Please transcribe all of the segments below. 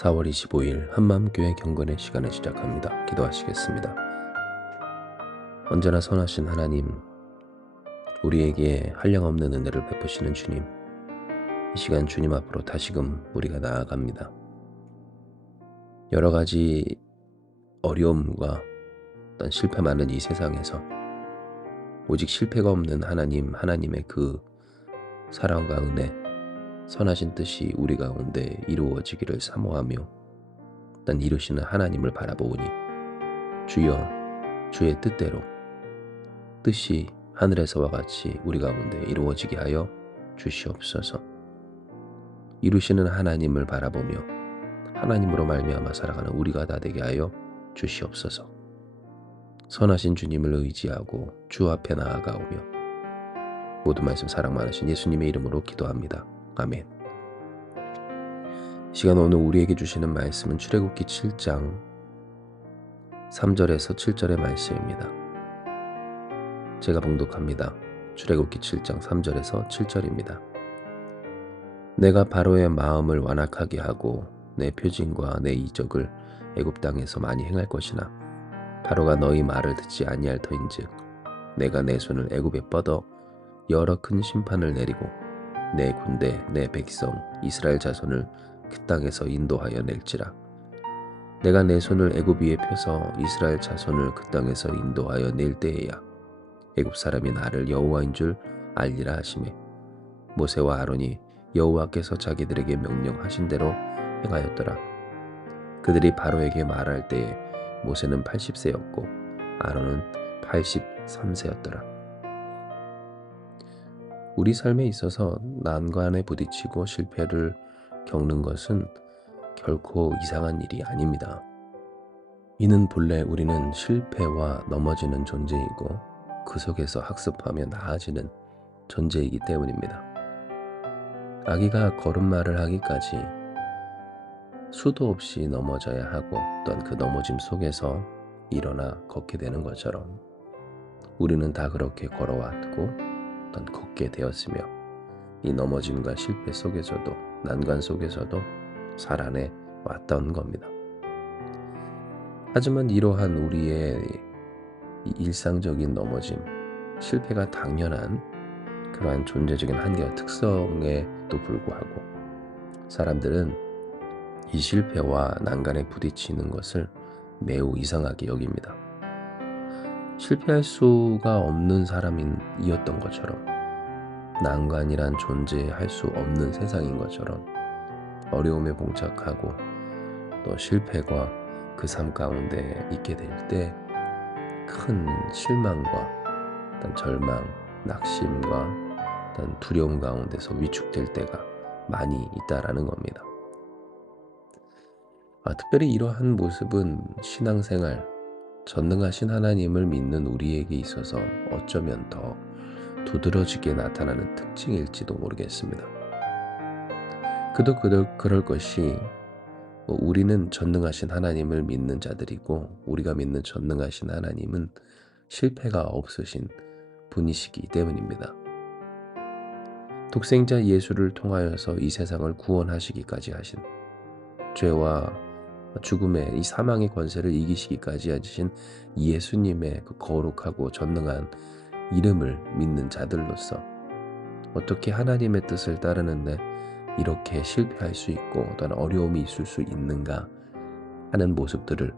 4월 25일 한마음교회 경건의 시간을 시작합니다. 기도하시겠습니다. 언제나 선하신 하나님, 우리에게 한량없는 은혜를 베푸시는 주님, 이 시간 주님 앞으로 다시금 우리가 나아갑니다. 여러 가지 어려움과 어떤 실패 많은 이 세상에서 오직 실패가 없는 하나님, 하나님의 그 사랑과 은혜, 선하신 뜻이 우리 가운데 이루어지기를 사모하며 난 이루시는 하나님을 바라보니 주여, 주의 뜻대로 뜻이 하늘에서와 같이 우리 가운데 이루어지게 하여 주시옵소서. 이루시는 하나님을 바라보며 하나님으로 말미암아 살아가는 우리가 다 되게 하여 주시옵소서. 선하신 주님을 의지하고 주 앞에 나아가오며 모든 말씀 사랑 많으신 예수님의 이름으로 기도합니다. 아멘. 시간 오늘 우리에게 주시는 말씀은 출애굽기 7장 3절에서 7절의 말씀입니다. 제가 봉독합니다. 출애굽기 7장 3절에서 7절입니다. 내가 바로의 마음을 완악하게 하고 내 표징과 내 이적을 애굽 땅에서 많이 행할 것이나 바로가 너희 말을 듣지 아니할 터인즉 내가 내 손을 애굽에 뻗어 여러 큰 심판을 내리고 내 군대 내 백성 이스라엘 자손을 그 땅에서 인도하여 낼지라. 내가 내 손을 애굽 위에 펴서 이스라엘 자손을 그 땅에서 인도하여 낼 때에야 애굽 사람이 나를 여호와인 줄 알리라 하시매 모세와 아론이 여호와께서 자기들에게 명령하신 대로 행하였더라. 그들이 바로에게 말할 때에 모세는 80세였고 아론은 83세였더라. 우리 삶에 있어서 난관에 부딪히고 실패를 겪는 것은 결코 이상한 일이 아닙니다. 이는 본래 우리는 실패와 넘어지는 존재이고 그 속에서 학습하며 나아지는 존재이기 때문입니다. 아기가 걸음마를 하기까지 수도 없이 넘어져야 하고 또한 그 넘어짐 속에서 일어나 걷게 되는 것처럼 우리는 다 그렇게 걸어왔고 또한 걷게 되었으며 이 넘어짐과 실패 속에서도 난관 속에서도 살아내 왔던 겁니다. 하지만 이러한 우리의 이 일상적인 넘어짐, 실패가 당연한 그러한 존재적인 한계와 특성에도 불구하고 사람들은 이 실패와 난간에 부딪히는 것을 매우 이상하게 여깁니다. 실패할 수가 없는 사람이었던 것처럼 난관이란 존재할 수 없는 세상인 것처럼 어려움에 봉착하고 또 실패가 그 삶 가운데 있게 될 때 큰 실망과 어떤 절망, 낙심과 어떤 두려움 가운데서 위축될 때가 많이 있다라는 겁니다. 특별히 이러한 모습은 신앙생활, 전능하신 하나님을 믿는 우리에게 있어서 어쩌면 더 두드러지게 나타나는 특징일지도 모르겠습니다. 그도 그럴 것이 우리는 전능하신 하나님을 믿는 자들이고 우리가 믿는 전능하신 하나님은 실패가 없으신 분이시기 때문입니다. 독생자 예수를 통하여서 이 세상을 구원하시기까지 하신 죄와 죽음의 이 사망의 권세를 이기시기까지 하신 예수님의 그 거룩하고 전능한 이름을 믿는 자들로서 어떻게 하나님의 뜻을 따르는데 이렇게 실패할 수 있고 또한 어려움이 있을 수 있는가 하는 모습들을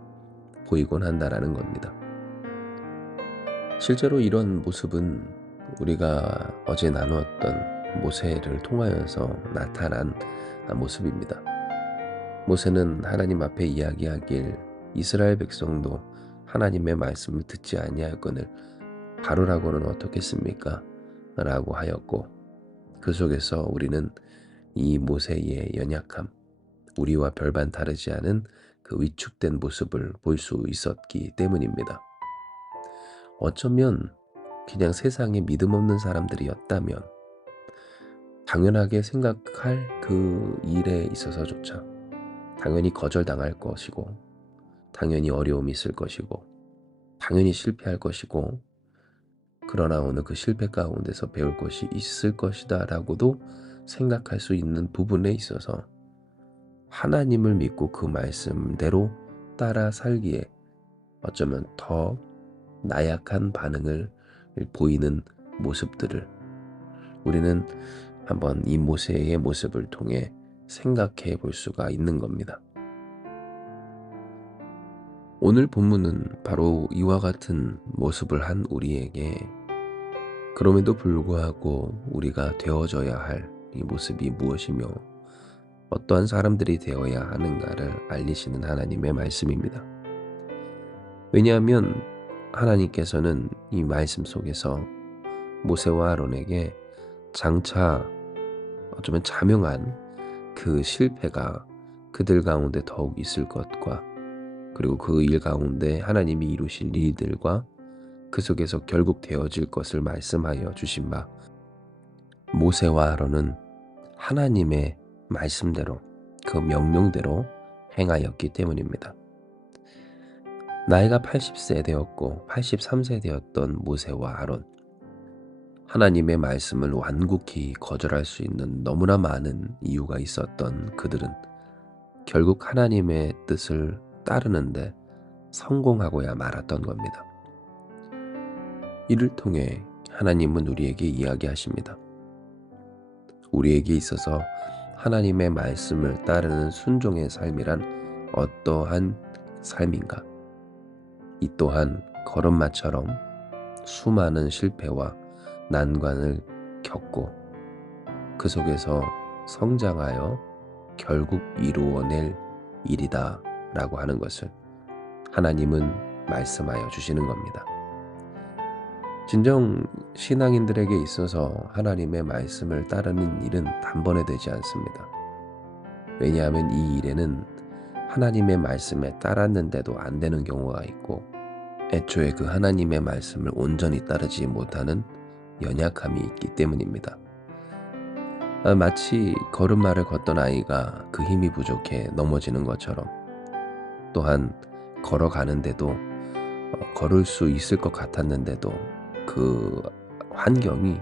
보이곤 한다라는 겁니다. 실제로 이런 모습은 우리가 어제 나누었던 모세를 통하여서 나타난 모습입니다. 모세는 하나님 앞에 이야기하길 이스라엘 백성도 하나님의 말씀을 듣지 아니하거늘 바로라고는 어떻겠습니까? 라고 하였고 그 속에서 우리는 이 모세의 연약함, 우리와 별반 다르지 않은 그 위축된 모습을 볼 수 있었기 때문입니다. 어쩌면 그냥 세상에 믿음 없는 사람들이었다면 당연하게 생각할 그 일에 있어서조차 당연히 거절당할 것이고 당연히 어려움이 있을 것이고 당연히 실패할 것이고 그러나 오늘 그 실패 가운데서 배울 것이 있을 것이다 라고도 생각할 수 있는 부분에 있어서 하나님을 믿고 그 말씀대로 따라 살기에 어쩌면 더 나약한 반응을 보이는 모습들을 우리는 한번 이 모세의 모습을 통해 생각해 볼 수가 있는 겁니다. 오늘 본문은 바로 이와 같은 모습을 한 우리에게 그럼에도 불구하고 우리가 되어져야 할 이 모습이 무엇이며 어떠한 사람들이 되어야 하는가를 알리시는 하나님의 말씀입니다. 왜냐하면 하나님께서는 이 말씀 속에서 모세와 아론에게 장차 어쩌면 자명한 그 실패가 그들 가운데 더욱 있을 것과 그리고 그 일 가운데 하나님이 이루실 일들과 그 속에서 결국 되어질 것을 말씀하여 주신 바 모세와 아론은 하나님의 말씀대로 그 명령대로 행하였기 때문입니다. 나이가 80세 되었고 83세 되었던 모세와 아론, 하나님의 말씀을 완곡히 거절할 수 있는 너무나 많은 이유가 있었던 그들은 결국 하나님의 뜻을 따르는데 성공하고야 말았던 겁니다. 이를 통해 하나님은 우리에게 이야기하십니다. 우리에게 있어서 하나님의 말씀을 따르는 순종의 삶이란 어떠한 삶인가? 이 또한 걸음마처럼 수많은 실패와 난관을 겪고 그 속에서 성장하여 결국 이루어낼 일이다 라고 하는 것을 하나님은 말씀하여 주시는 겁니다. 진정 신앙인들에게 있어서 하나님의 말씀을 따르는 일은 단번에 되지 않습니다. 왜냐하면 이 일에는 하나님의 말씀에 따랐는데도 안 되는 경우가 있고 애초에 그 하나님의 말씀을 온전히 따르지 못하는 연약함이 있기 때문입니다. 마치 걸음마를 걷던 아이가 그 힘이 부족해 넘어지는 것처럼 또한 걸어가는데도 걸을 수 있을 것 같았는데도 그 환경이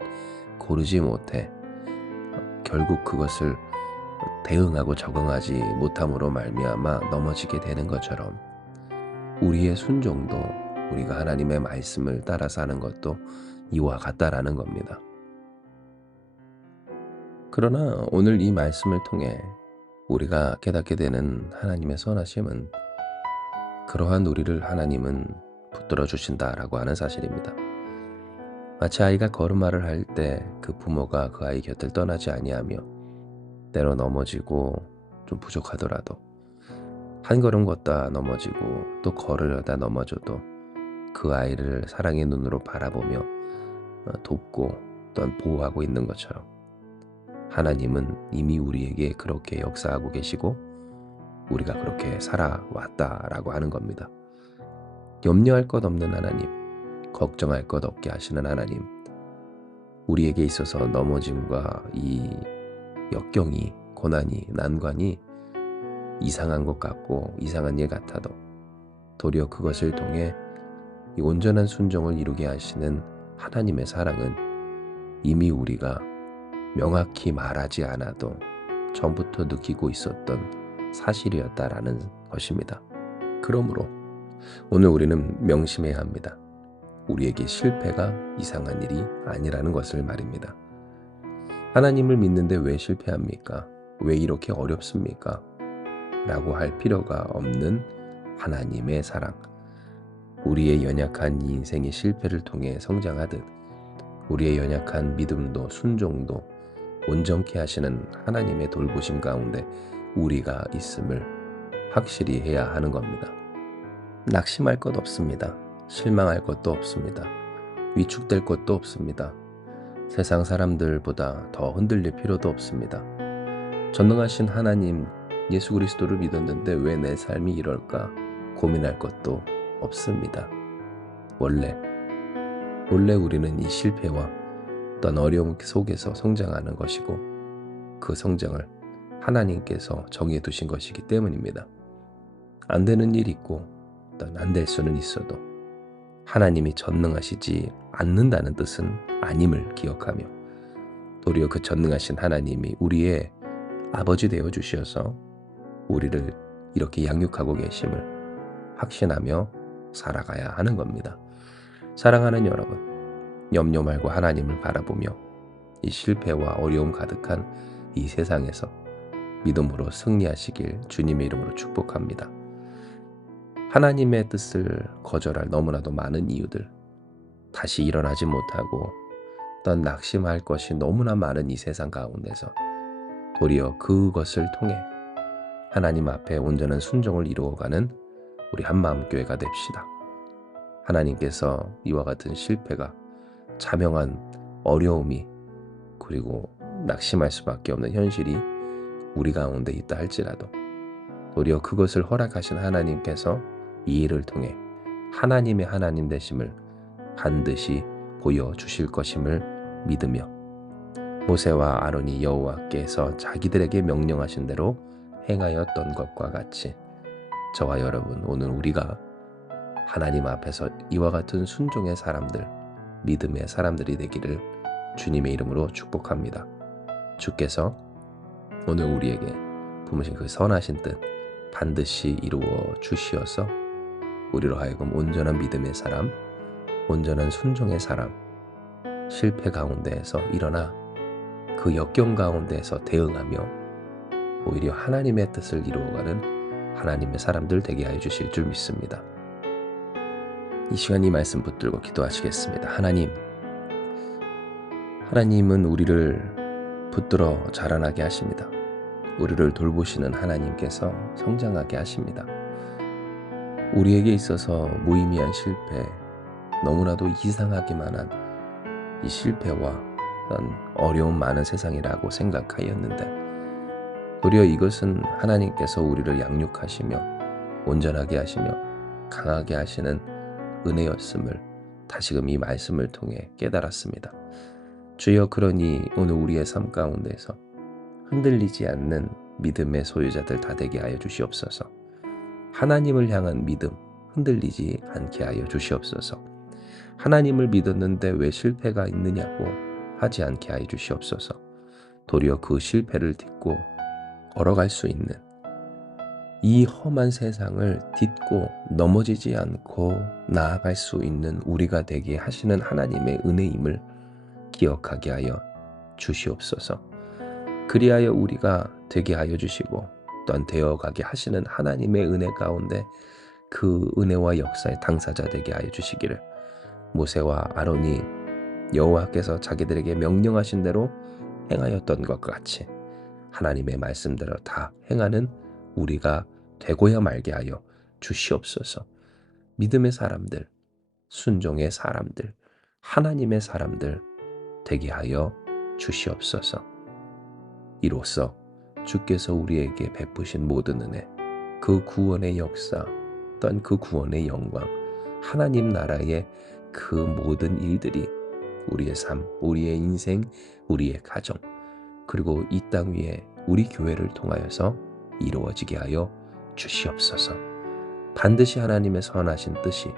고르지 못해 결국 그것을 대응하고 적응하지 못함으로 말미암아 넘어지게 되는 것처럼 우리의 순종도 우리가 하나님의 말씀을 따라서 하는 것도 이와 같다라는 겁니다. 그러나 오늘 이 말씀을 통해 우리가 깨닫게 되는 하나님의 선하심은 그러한 우리를 하나님은 붙들어 주신다라고 하는 사실입니다. 마치 아이가 걸음마를 할 때 그 부모가 그 아이 곁을 떠나지 아니하며 때로 넘어지고 좀 부족하더라도 한 걸음 걷다 넘어지고 또 걸으려다 넘어져도 그 아이를 사랑의 눈으로 바라보며 돕고 또한 보호하고 있는 것처럼 하나님은 이미 우리에게 그렇게 역사하고 계시고 우리가 그렇게 살아왔다라고 하는 겁니다. 염려할 것 없는 하나님, 걱정할 것 없게 하시는 하나님, 우리에게 있어서 넘어짐과 이 역경이, 고난이, 난관이 이상한 것 같고 이상한 일 같아도 도리어 그것을 통해 이 온전한 순종을 이루게 하시는 하나님의 사랑은 이미 우리가 명확히 말하지 않아도 처음부터 느끼고 있었던 사실이었다라는 것입니다. 그러므로 오늘 우리는 명심해야 합니다. 우리에게 실패가 이상한 일이 아니라는 것을 말입니다. 하나님을 믿는데 왜 실패합니까? 왜 이렇게 어렵습니까? 라고 할 필요가 없는 하나님의 사랑. 우리의 연약한 이 인생의 실패를 통해 성장하듯 우리의 연약한 믿음도 순종도 온전케 하시는 하나님의 돌보심 가운데 우리가 있음을 확실히 해야 하는 겁니다. 낙심할 것 없습니다. 실망할 것도 없습니다. 위축될 것도 없습니다. 세상 사람들보다 더 흔들릴 필요도 없습니다. 전능하신 하나님 예수 그리스도를 믿었는데 왜 내 삶이 이럴까 고민할 것도 없습니다. 원래 우리는 이 실패와 어떤 어려움 속에서 성장하는 것이고 그 성장을 하나님께서 정해 두신 것이기 때문입니다. 안 되는 일이 있고 어떤 안 될 수는 있어도 하나님이 전능하시지 않는다는 뜻은 아님을 기억하며 도리어 그 전능하신 하나님이 우리의 아버지 되어 주셔서 우리를 이렇게 양육하고 계심을 확신하며 살아가야 하는 겁니다. 사랑하는 여러분, 염려 말고 하나님을 바라보며 이 실패와 어려움 가득한 이 세상에서 믿음으로 승리하시길 주님의 이름으로 축복합니다. 하나님의 뜻을 거절할 너무나도 많은 이유들, 다시 일어나지 못하고 또한 낙심할 것이 너무나 많은 이 세상 가운데서 도리어 그것을 통해 하나님 앞에 온전한 순종을 이루어가는 우리 한마음교회가 됩시다. 하나님께서 이와 같은 실패가, 자명한 어려움이, 그리고 낙심할 수밖에 없는 현실이 우리 가운데 있다 할지라도 도리어 그것을 허락하신 하나님께서 이 일을 통해 하나님의 하나님 되심을 반드시 보여주실 것임을 믿으며 모세와 아론이 여호와께서 자기들에게 명령하신 대로 행하였던 것과 같이 저와 여러분, 오늘 우리가 하나님 앞에서 이와 같은 순종의 사람들, 믿음의 사람들이 되기를 주님의 이름으로 축복합니다. 주께서 오늘 우리에게 품으신 그 선하신 뜻 반드시 이루어 주시어서 우리로 하여금 온전한 믿음의 사람, 온전한 순종의 사람, 실패 가운데에서 일어나 그 역경 가운데에서 대응하며 오히려 하나님의 뜻을 이루어가는 하나님의 사람들 되게 하여 주실 줄 믿습니다. 이 시간 이 말씀 붙들고 기도하시겠습니다. 하나님은 우리를 붙들어 자라나게 하십니다. 우리를 돌보시는 하나님께서 성장하게 하십니다. 우리에게 있어서 무의미한 실패, 너무나도 이상하기만 한 이 실패와 어려움 많은 세상이라고 생각하였는데 도리어 이것은 하나님께서 우리를 양육하시며 온전하게 하시며 강하게 하시는 은혜였음을 다시금 이 말씀을 통해 깨달았습니다. 주여, 그러니 오늘 우리의 삶 가운데서 흔들리지 않는 믿음의 소유자들 다 되게 하여 주시옵소서. 하나님을 향한 믿음 흔들리지 않게 하여 주시옵소서. 하나님을 믿었는데 왜 실패가 있느냐고 하지 않게 하여 주시옵소서. 도리어 그 실패를 딛고 걸어갈 수 있는 이 험한 세상을 딛고 넘어지지 않고 나아갈 수 있는 우리가 되게 하시는 하나님의 은혜임을 기억하게 하여 주시옵소서. 그리하여 우리가 되게 하여 주시고 또한 되어가게 하시는 하나님의 은혜 가운데 그 은혜와 역사의 당사자 되게 하여 주시기를 모세와 아론이 여호와께서 자기들에게 명령하신 대로 행하였던 것과 같이 하나님의 말씀대로 다 행하는 우리가 되고야 말게 하여 주시옵소서. 믿음의 사람들, 순종의 사람들, 하나님의 사람들 되게 하여 주시옵소서. 이로써 주께서 우리에게 베푸신 모든 은혜, 그 구원의 역사, 또한 그 구원의 영광, 하나님 나라의 그 모든 일들이 우리의 삶, 우리의 인생, 우리의 가정, 그리고 이 땅 위에 우리 교회를 통하여서 이루어지게 하여 주시옵소서. 반드시 하나님의 선하신 뜻이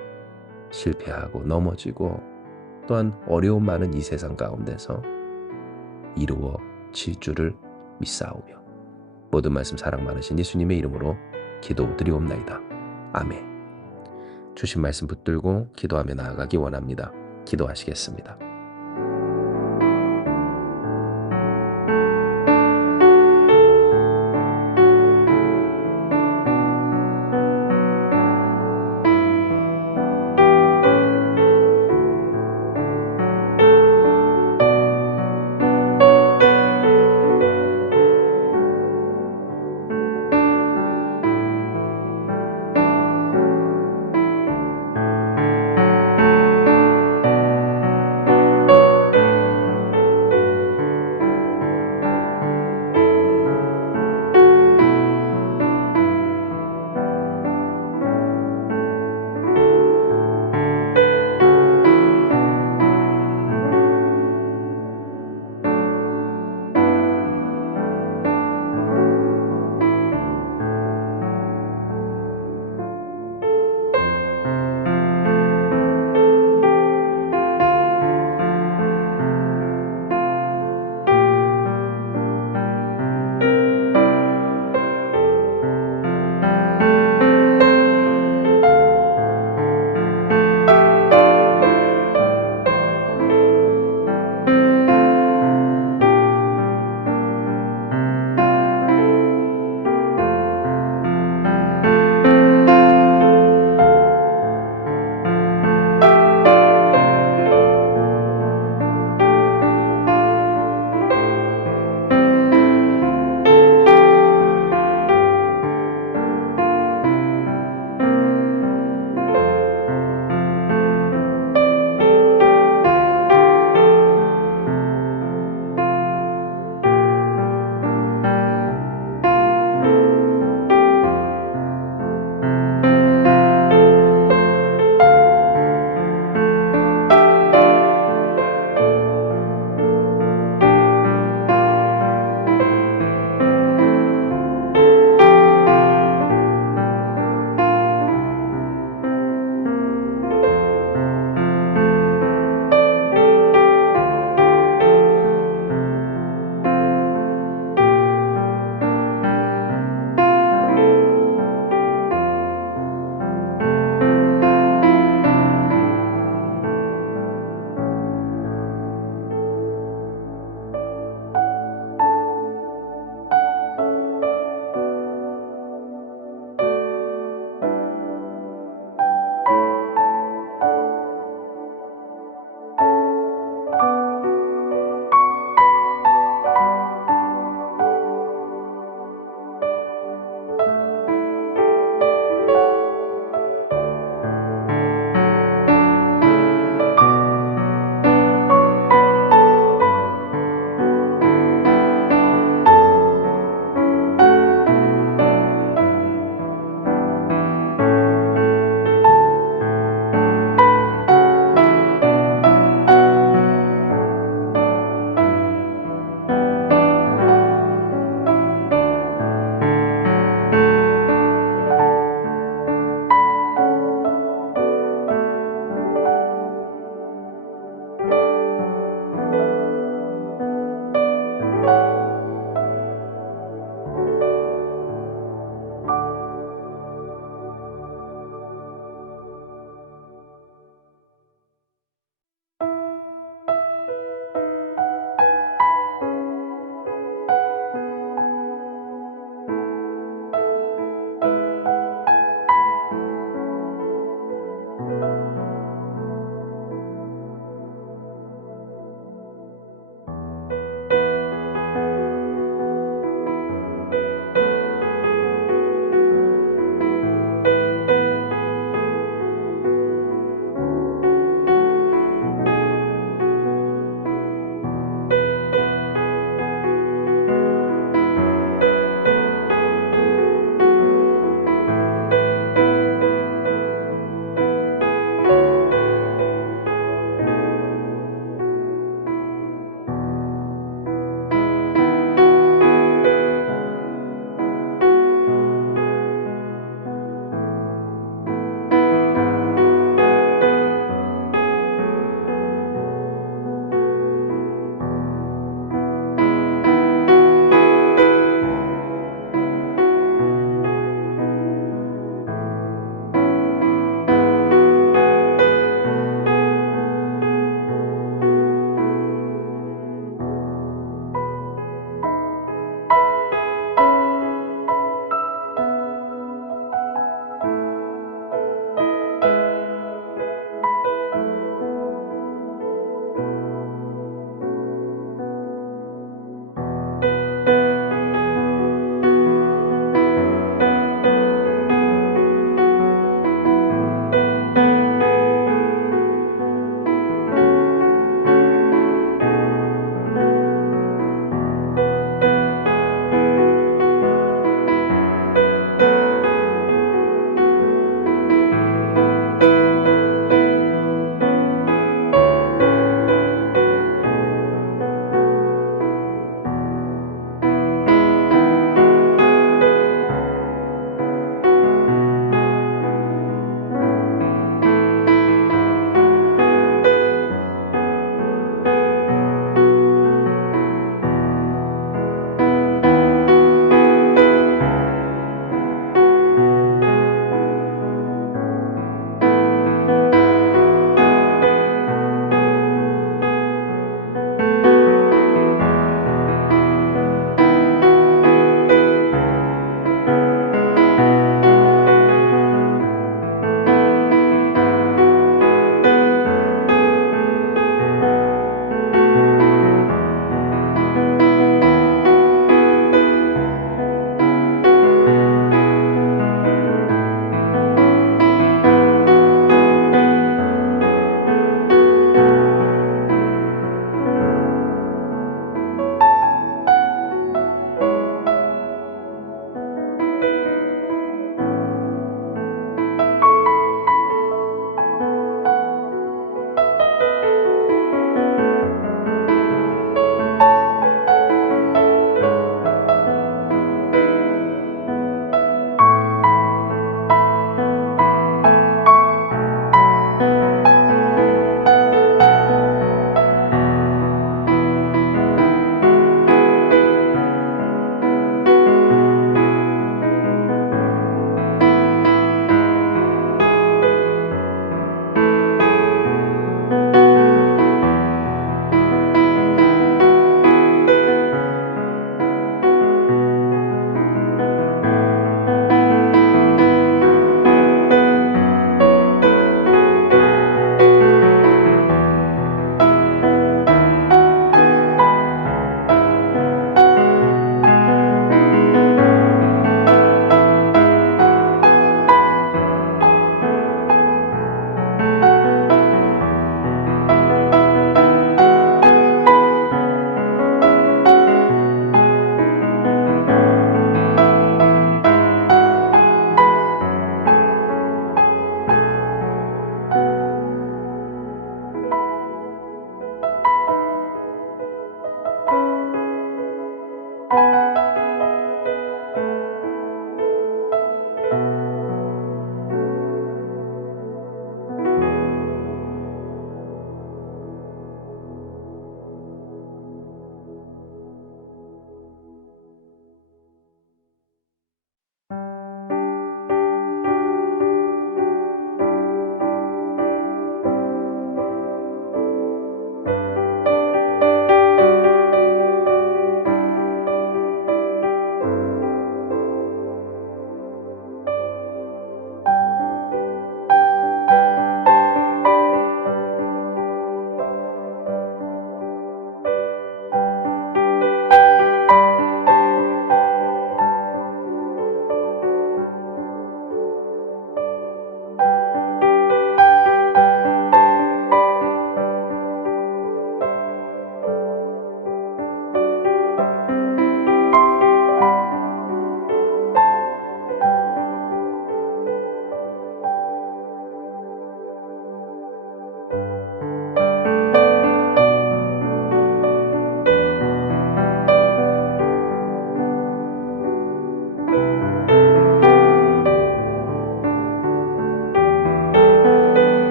실패하고 넘어지고 또한 어려움 많은 이 세상 가운데서 이루어질 줄을 믿사오며 모든 말씀 사랑 많으신 예수님의 이름으로 기도드리옵나이다. 아멘. 주신 말씀 붙들고 기도하며 나아가기 원합니다. 기도하시겠습니다.